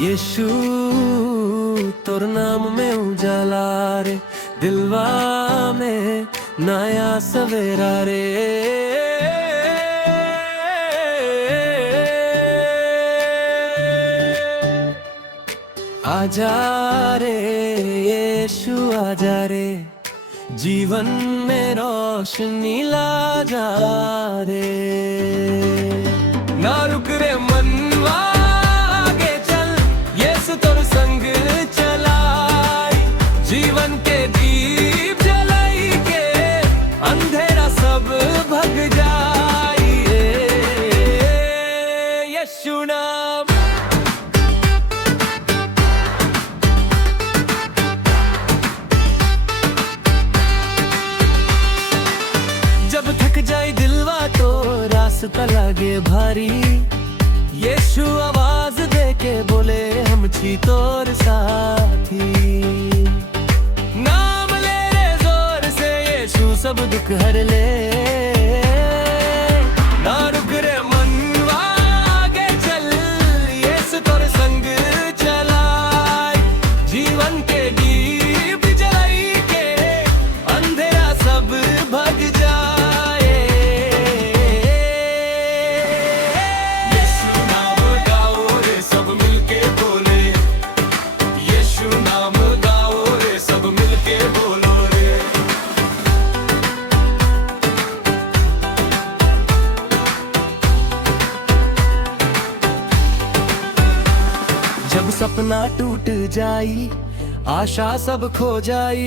यीशु तोर नाम में उजाला रे, दिलवा में नया सवेरा रे। आजा रे यीशु आजा रे, जीवन में रोशनी ला जा रे। ना रुक रे मनवा आगे चल, यीशु तोर संग चलाई, जीवन के दीप जलाई के अंधेरा सब भग जाई। यीशु नाम जाए दिलवा तो रास्ता लागे भारी, यीशु आवाज दे के बोले हम छी तोर साथी। नाम ले रे जोर से यीशु सब दुख हर ले। ना रुक रे मनवा आगे चल, यीशु तोर संग चलाई, जीवन के दीप जलाई के अंधेरा सब भग जाए। जब सपना टूट जाई, आशा सब खो जाई,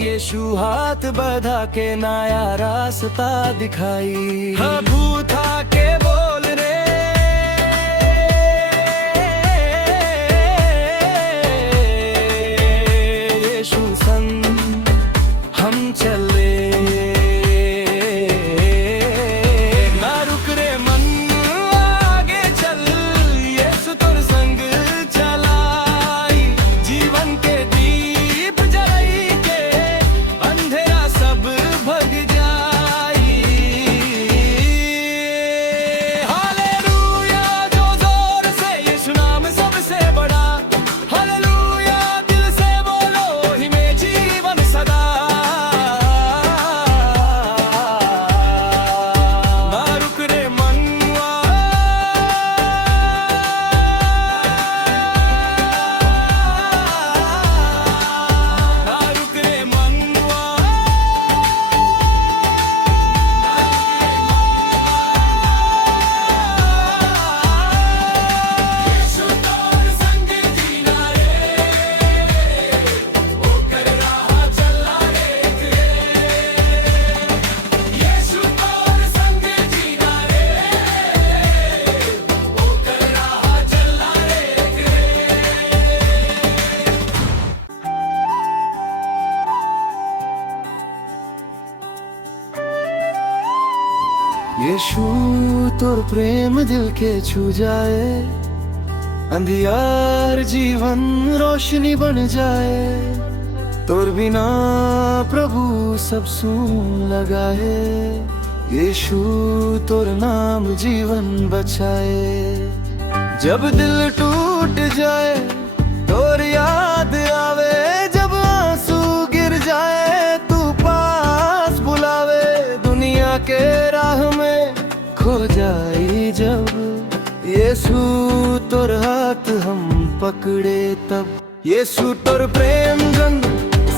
यीशु हाथ बढ़ा के नया रास्ता दिखाई। भूथा के बोल रे यीशु संग हम चले। ना रुक रे मन आगे चल, यीशु तोर संग यीशु तोर प्रेम दिल के छू जाए, अंधियार जीवन रोशनी बन जाए। तोर बिना प्रभु सब सुन लगाए, यीशु तोर नाम जीवन बचाए। जब दिल टूट जाए तोर याद आवे, जब आंसू गिर जाए तू पास बुलावे। दुनिया के राह में खो जाई जब, यीशु तोर हाथ हम पकड़े तब। यीशु तोर प्रेम रंग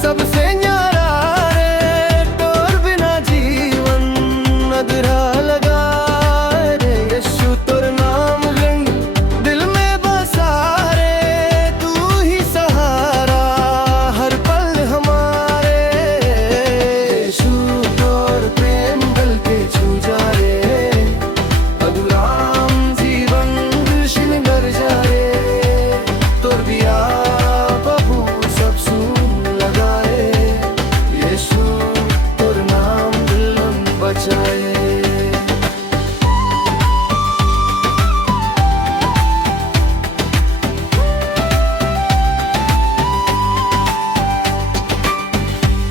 सबसे न्यारा रे, तोर बिना जीवन अधूरा लगा रे। यीशु तोर नाम रंग दिल में बसा रे, तू ही सहारा हर पल हमारे। यीशु तोर प्रेम दिल के छू जा रे,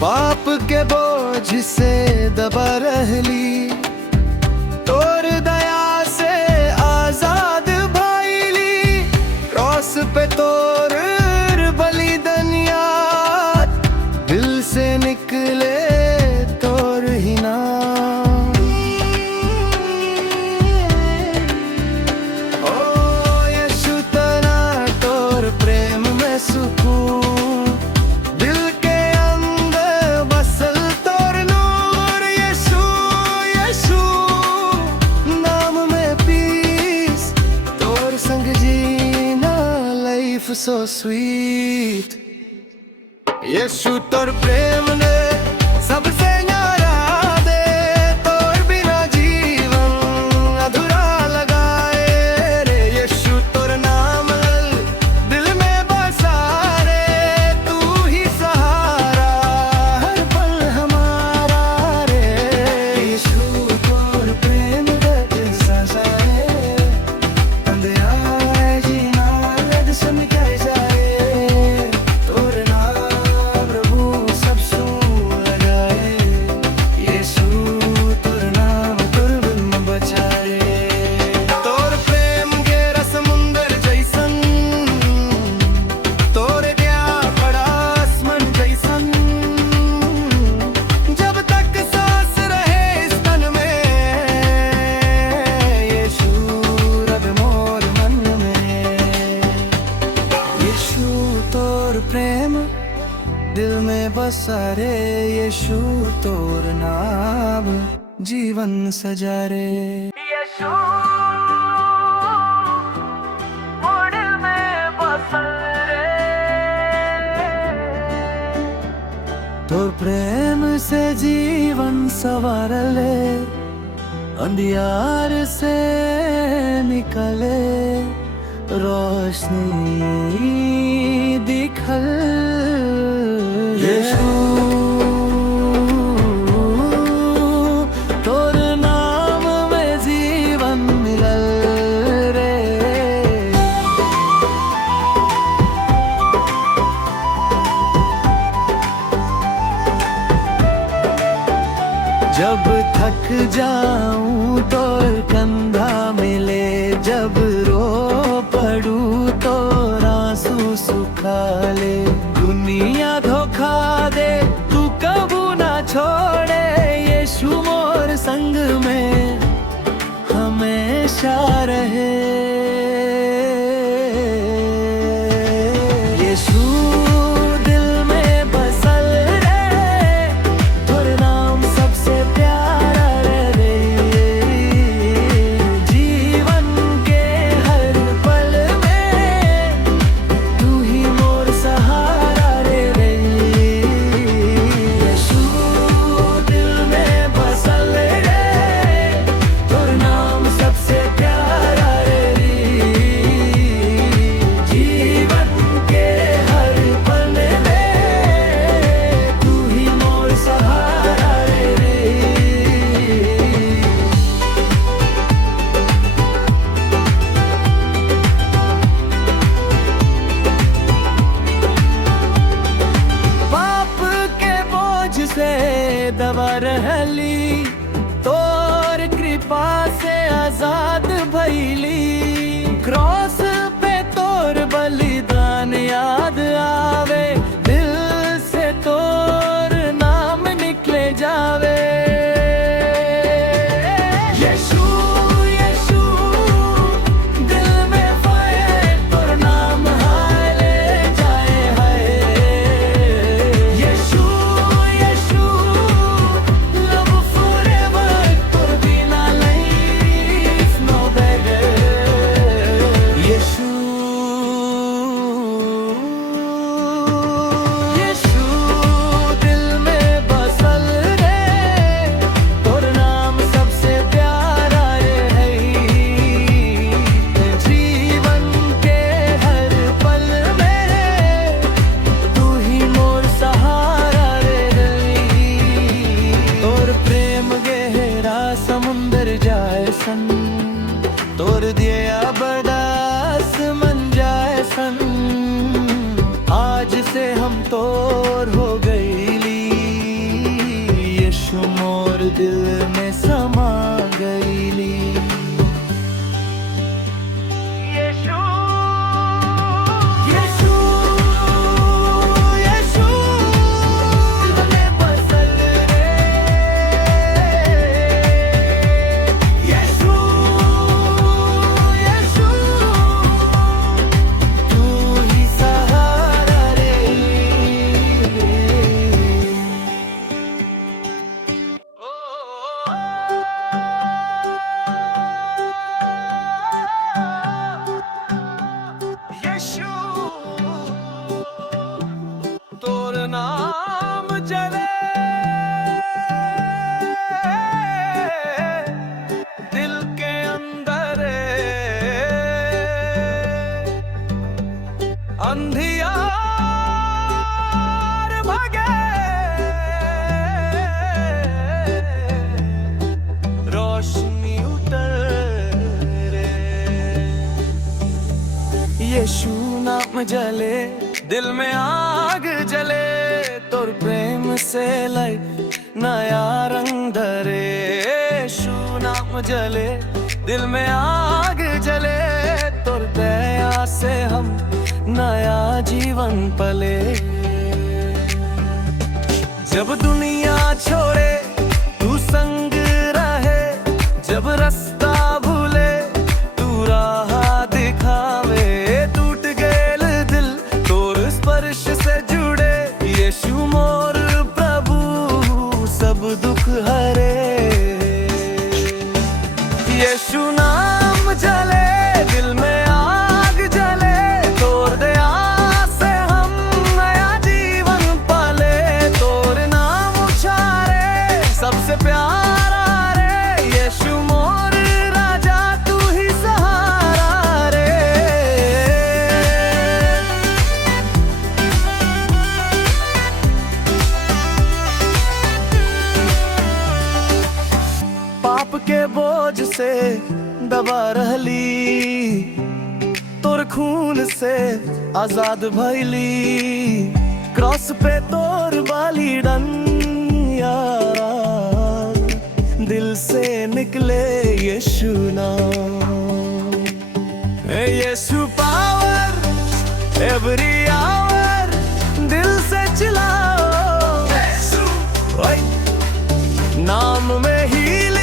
पाप के बोझ से दबा रहली, तोर दया से आजाद भाईली। क्रॉस पे तो से निकले तोर ही नाम। ओ यीशु तेरा तोर प्रेम में सुकून, दिल के अंदर बसल तोर नूर। यीशु यीशु नाम में पीस, तोर संग जीना लाइफ सो स्वीट। यीशु तोर प्रेम ने सबसे न्यारा दे, तोर बिना जीवन अधूरा लगाए रे। यीशु तोर नाम दिल में बसा रे, तू ही सहारा हर पल हमारा रे। यीशु तोर प्रेम दे सजा रे, अंधेरा जीना लग सुन के जाए। तोर प्रेम दिल में बसा रे। यीशु तोर नाम जीवन सजा रे। यीशु दिल में बसा रे, तोर प्रेम से जीवन सवार ले। अंधियार से निकले रोशनी दिखल। यीशु तोर नाम में जीवन मिलल रे। जब थक जाऊं तोर कंधा मिले, जब रो पड़ूं तो आंसू सुखा ले। दुनिया धोखा दे तू कबू ना छोड़े, यीशु मोर संग में हमेशा रहे। यीशु दिल में बसल रे, तोर नाम सबसे प्यारा रे। जीवन के हर पल में तू ही मोर सहारा रे। यीशु दिल में बसल रे, तोर नाम सबसे प्यारा रे। जीवन के हर पल में तू ही मोर सहारा रे। पाप के बोझ से दबा रहली, तोर कृपा से आजाद भइली। क्रॉस पे तोर बलिदान याद आवे, दिल से तोर नाम निकले जावे। यीशु यीशु दिल में फायर, तोर नाम हाय ले जाए हाय। यीशु यीशु लव फॉरएवर, तोर बिना लाइफ नो बेटर। यीशु यीशु दिल में बसल रे, तोर नाम सबसे प्यारा है। जीवन के हर पल में तू ही मोर सहारा रे। तोर प्रेम गहरा समुंदर जाए सन, तोर दिया बरदास मन जाए सन। आज से हम तोर हो गईली, यीशु मोर दिल में समा गईली। यीशु यीशु यीशु जले, दिल में आग जले, तोर प्रेम से लाइफ नया रंग धरे। यीशु नाम जले, दिल में आग जले, तोर दया से हम नया जीवन पले। जब दुनिया छोड़े तू संग रहे, जब रास्ता भूले तू राह दिखावे। टूट गेल दिल तोर स्पर्श से जुड़े, यीशु मोर प्रभु सब दुख हरे। यीशु नाम जले, दिल में आग जले, तोर दया से हम नया जीवन पाले। तोर नाम उचारे सबसे प्यारा रे, यीशु मोर राजा तू ही सहारा रे। पाप के बोझ से दबा रहली, तोर खून से आजाद भइली। क्रॉस पे तोर बलिदान यारा, दिल से निकले यीशु नाम। यीशु पावर एवरी आवर, दिल से चिल्लाओ ओए, नाम में हीलिंग।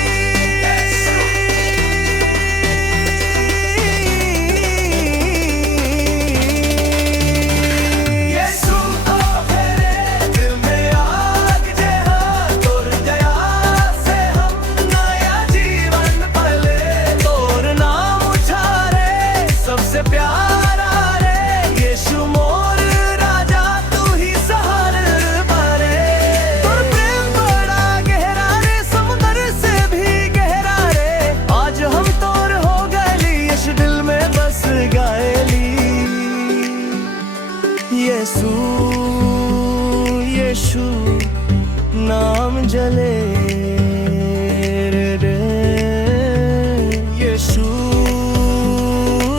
यीशु यीशु नाम जले रे, यीशु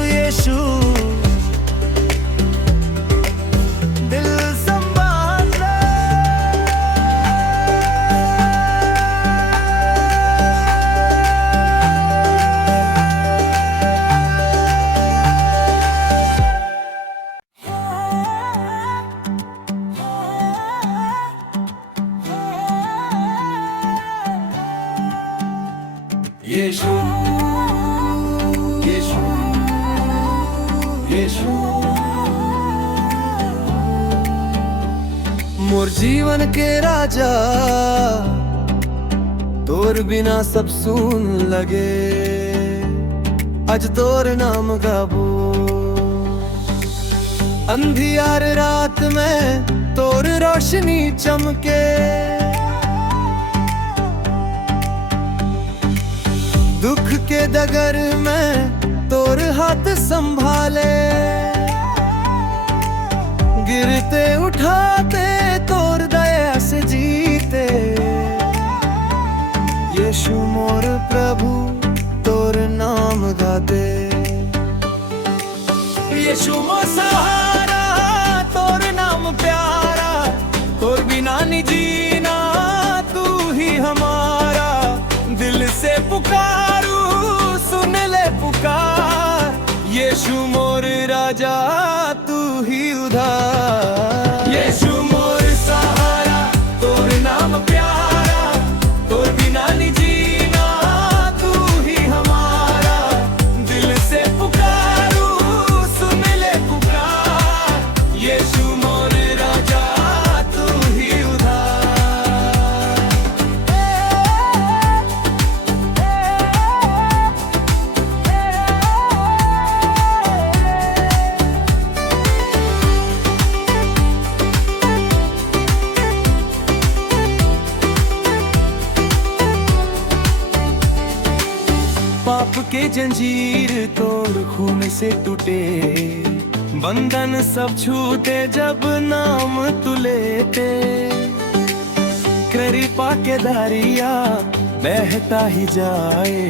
यीशु दिल संभाल। यीशु यीशु यीशु मोर जीवन के राजा, तोर बिना सब सुन लगे। आज तोर नाम गाबो, अंधियार रात में तोर रोशनी चमके। दुख के डगर में तोर हाथ संभाले, गिरते उठाते तोर दया से जीते। यीशु मोर प्रभु तोर नाम गाते। यीशु मोर सहारा, तोर नाम प्यारा, तोर बिना नहीं जीना तू ही हमारा। दिल से पुकारू सुन ले पुकार, यीशु मोर राजा तू ही उधार। यीशु मोर सहारा, तोर नाम प्यारा, तोर बिना नहीं जीना तू ही हमारा। दिल से पुकारू सुन ले पुकार, यीशु मोर राजा तू ही उधार। पाप के जंजीर तोड़ खून से टूटे, बंधन सब छूटे जब नाम तू लेते। कृपा के दरिया बहता ही जाए,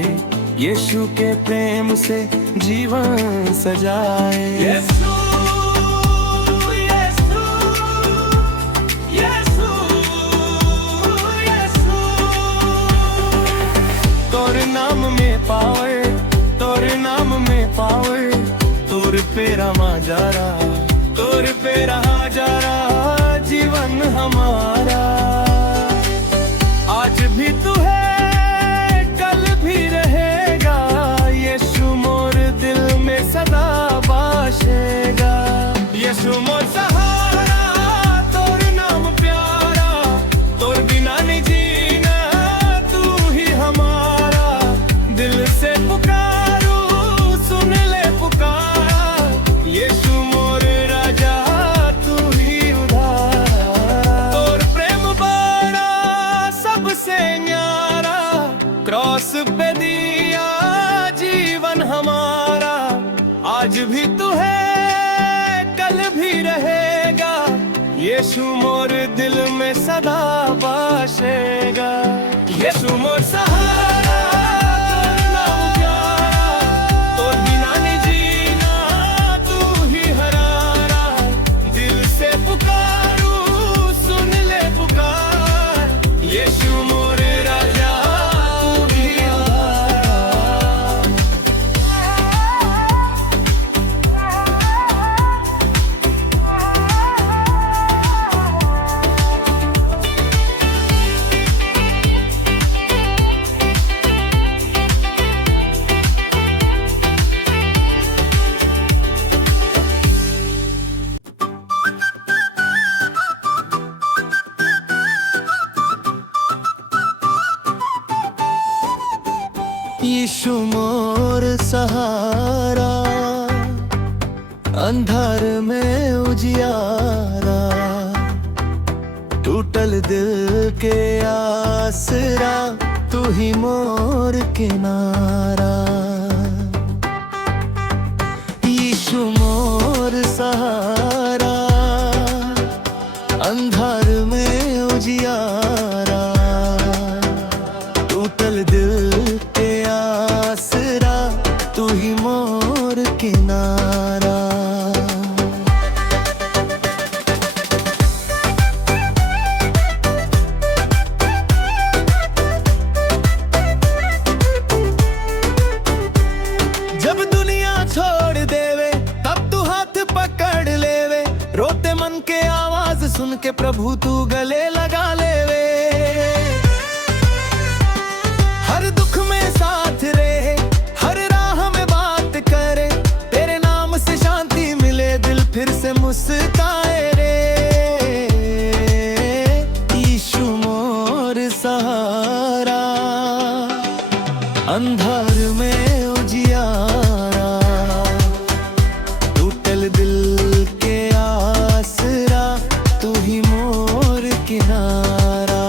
यीशु के प्रेम से जीवन सजाए। यीशु पावर, तोर नाम में पावर, तोर पे रमा जा रहा, तोर पे रहा जा रहा जीवन हमारा। आज भी तू है, कल भी रहेगा, यीशु मोर दिल में सदा बाशेगा। यीशु मोर सहारा, तोर नाम प्यारा, तोर बिना नहीं जीना, तू ही हमारा। दिल से पुकारू, सुन ले पुकार, यीशु मोर राजा, तू ही उद्धार। तोर प्रेम बड़ा सबसे न्यारा, क्रॉस पे दिया जीवन हमारा। आज भी तू है, कल भी रहेगा, यीशु मोर दिल में सदा बसेगा। यीशु मोर सहारा, तोर नाम प्यारा, तोर बिना नहीं जीना, तू ही हरारा। दिल से पुकारू, सुन ले पुकार, यीशु मोर राजा, तू ही उद्धार। यीशु मोर सहारा, अंधार में उजियारा, टूटल दिल के आसरा, तू ही मोर किनारा। यीशु मोर सहारा, अंधार में उजियारा, टूटल दिल के आसरा, तू ही मोर किनारा। जब दुनिया छोड़ देवे, तब तू हाथ पकड़ लेवे, रोते मन के आवाज सुन के प्रभु तू गले लगा लेवे। हर दुख में साथ रहे, हर राह में बात करे, तेरे नाम से शांति मिले, दिल फिर से मुस्काए रे। यीशु मोर सहारा, अंधार में उजियारा, टूटल दिल के आसरा, तू ही मोर किनारा।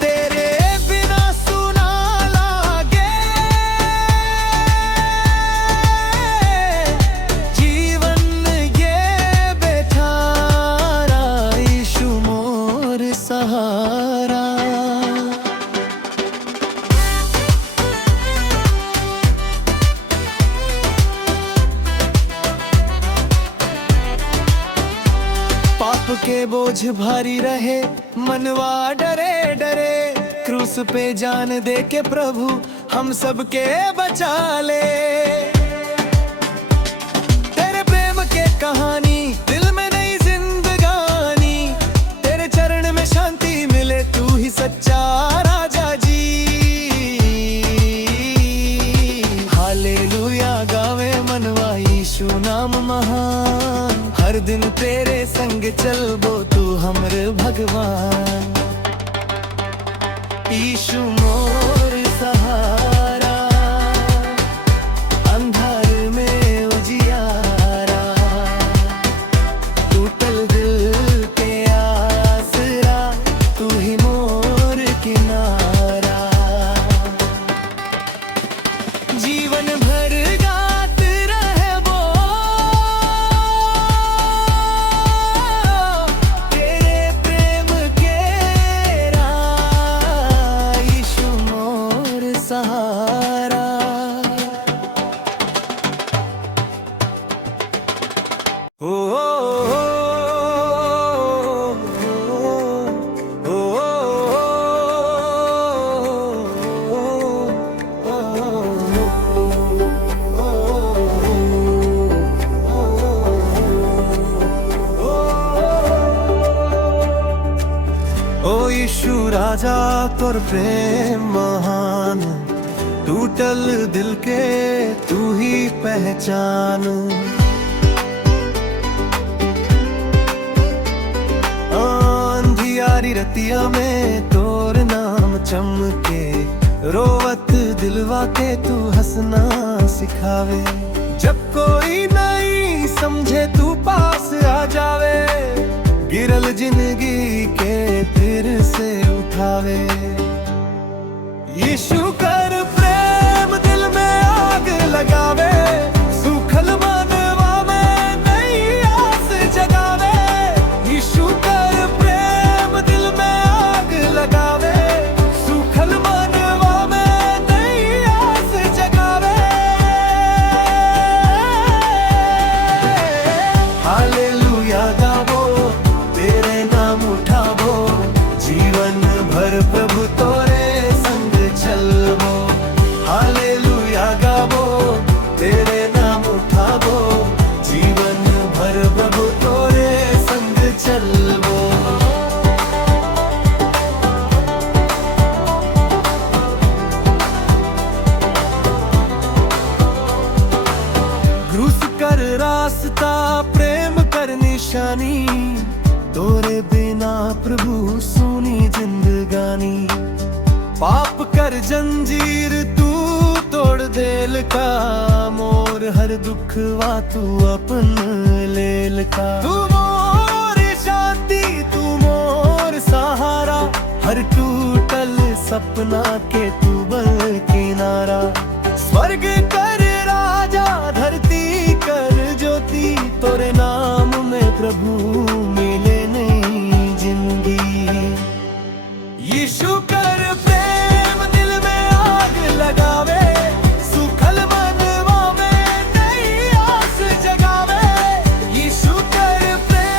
तेरे बिना सुना लागे जीवन ये बेचारा, यीशु मोर सहारा। पाप के बोझ भारी रहे, मनवा डरे डरे, क्रूस पे जान दे के प्रभु हम सबके बचा ले। तेरे प्रेम के कहानी, दिल में नई जिंदगानी, तेरे चरण में शांति मिले, तू ही सच्चा राजा जी। हालेलुया गावे मनवा, यीशु नाम महान, हर दिन तेरे संग चलबो तू हमर भगवान। यीशु मोर सहारा, अंधार में उजियारा, टूटल दिल के आसरा, तू ही मोर किनारा। जीवन भर गात रहे वो, तेरे प्रेम के राह, यीशु मोर ओ यीशु राजा तोर प्रेम महान, टूटल दिल के तू ही पहचान। अंधियारी रतिया में तोर नाम चमके, रोवत दिलवा के तू हंसना सिखावे। जब कोई नहीं समझे तू पास आ जावे, गिरल जिंदगी के फिर से उठावे। यीशु कर प्रेम दिल में आग लगावे, सूखल मनवा में नई आस जगावे। यीशु कर प्रेम दिल में आग लगावे, सूखल मनवा में नई आस जगावे। हालेलुया गावो, तेरे नाम उठावो, जीवन भर प्रभु तोरे संग चलवो। हालेलुया गावो, तेरे नाम उठावो, जीवन भर प्रभु तोरे संग चलवो। क्रूस कर रास्ता, प्रेम कर निशानी, तोरे बिना प्रभु सुनी जिंदगानी। पाप कर जंजीर तू तोड़ देल का, मोर हर दुखवा तू अपन लेल का। तू मोर शांति, तू मोर सहारा, हर टूटल सपना के तू बल किनारा। स्वर्ग कर राजा, धरती कर ज्योति, तोरे नाम में प्रभु मिले नई जिंदगी। यीशु कर प्रेम दिल में आग लगावे, सूखल मनवा में नई आस जगावे। यीशु कर प्रेम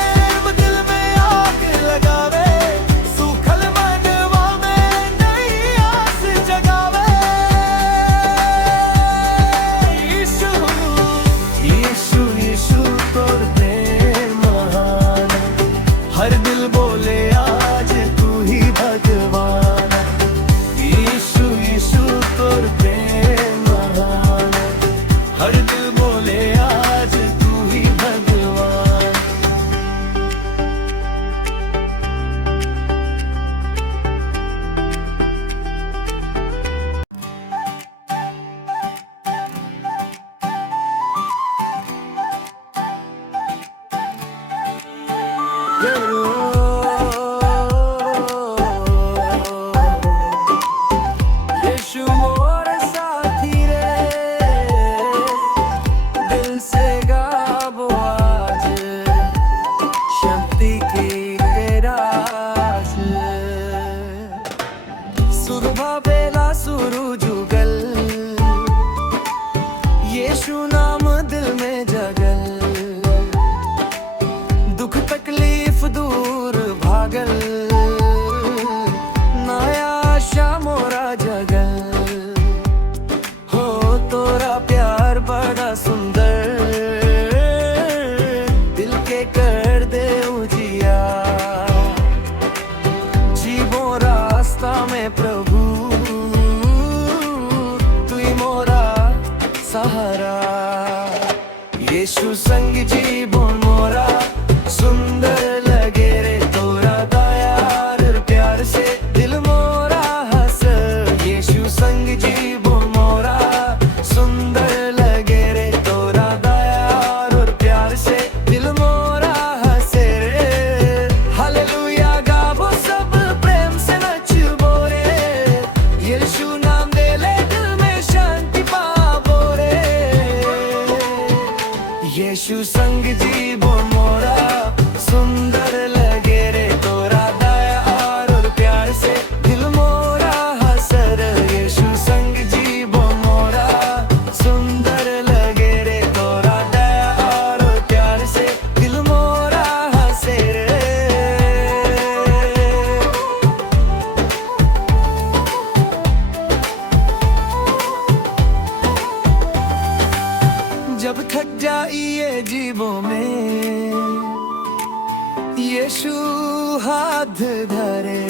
हाथ धरे।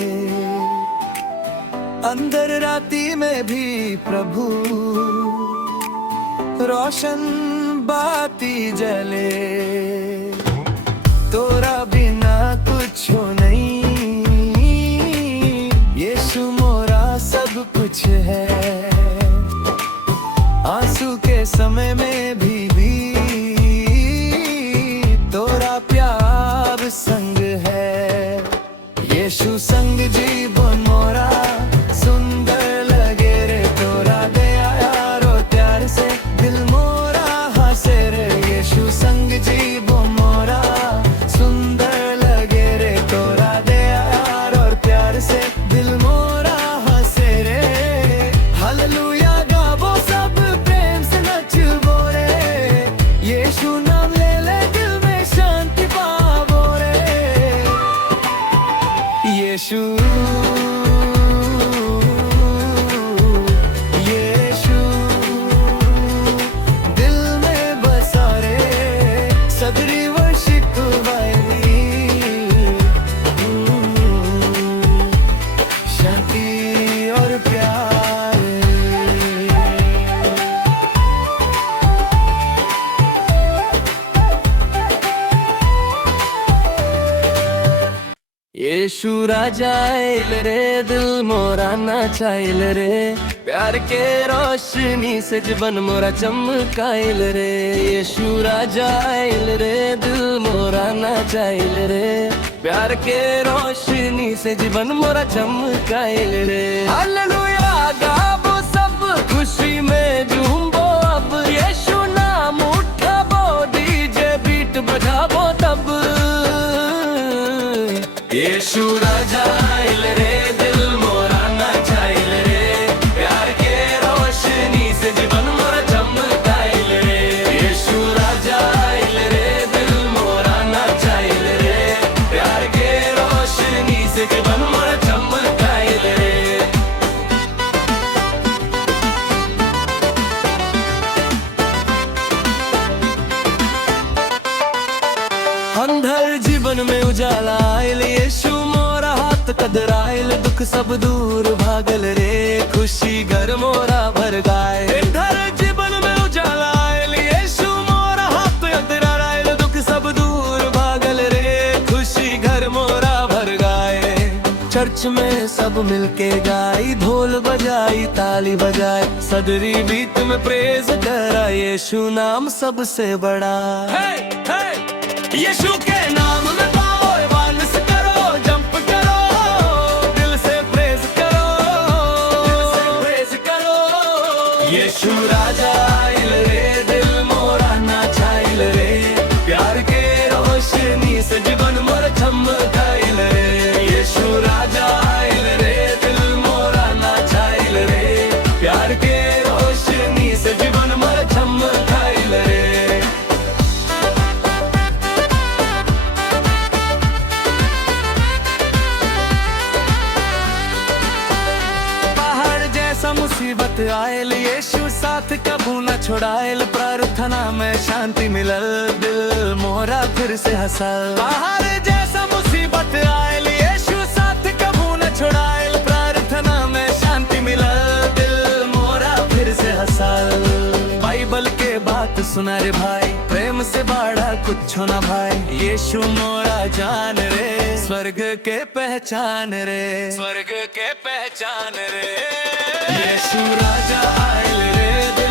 अंदर राती में भी प्रभु रोशन बाती जले। तोरा बिना कुछ नहीं, यीशु मोरा सब कुछ है। आंसू के समय में भी तोरा प्यार संग है। यीशु संग जीवन मोरा सुंदर लगे रे। तोरा दया यारो प्यार से दिल मोरा हंसे रे। यीशु संग जीवन मोरा सुंदर लगे रे। तोरा दया यार और प्यार से दिल मोरा हंसे रे। हालेलुया गावो सब प्रेम से नचबो रे। यीशु नाम ले ले दिल में शांति पावो रे। यीशु यीशु दिल में बसा रे। सदरी वर्षिक वायली शांति और प्यार। यीशु राजा आइल रे। दिल मोरा नाचाइल रे। प्यार के रोशनी से जीवन मोरा चमकाइल रे। यीशु राजा आइल रे। दिल मोरा नाचाइल रे। प्यार के रोशनी से जीवन मोरा चमकाइल रे। हालेलुया गावो सब खुशी में झूमो अब। यीशु नाम उठावो डीजे बीट बजावो तब। यीशु राजा आइल रे। दिल मोरा नाचाइल रे। प्यार के रोशनी से जीवन मोरा चमकाइल रे। यीशु राजा आइल रे। दिल मोरा नाचाइल रे। प्यार के रोशनी से जीवन मोरा चमकाइल रे। अंधर जीवन में उजाला आइल। यीशु मोरा हाथ कदराइल। दुख सब दूर भागल रे। खुशी घर मोरा भर गाए। अंधर जीवन में उजाला आइल। यीशु मोरा हाथ कदराइल। दुख सब दूर भागल रे। खुशी घर मोरा भर गाए। चर्च में सब मिलके गाई। ढोल बजाई ताली बजाए। सदरी बीत में प्रेज करा। यीशु नाम सबसे बड़ा। यीशु के नाम में पाओ डांस करो जंप करो। दिल से प्रेज करो। दिल से प्रेज करो। यीशु राजा आइल रे। दिल मोरा नाचाइल रे। प्यार के रोशनी से जीवन मोरा चमकाइल रे। यीशु राजा आइल रे। दिल मोरा नाचाइल रे। प्यार के रोशनी से जीवन मोरा चमकाइल रे। मुसीबत आयल। यीशु साथ कबू न छोड़ायल। प्रार्थना में शांति मिलल। दिल मोरा फिर से हंसल। बाहर जैसा मुसीबत आयल। यीशु साथ कबू न छोड़ायल। प्रार्थना में शांति मिलल। दिल मोरा फिर से हंसल। बाइबल के बात सुना रे भाई। प्रेम से बाड़ा कुछ ना भाई। यीशु मोरा जान रे। स्वर्ग के पहचान रे। स्वर्ग के पहचान रे। यीशु राजा आइल रे।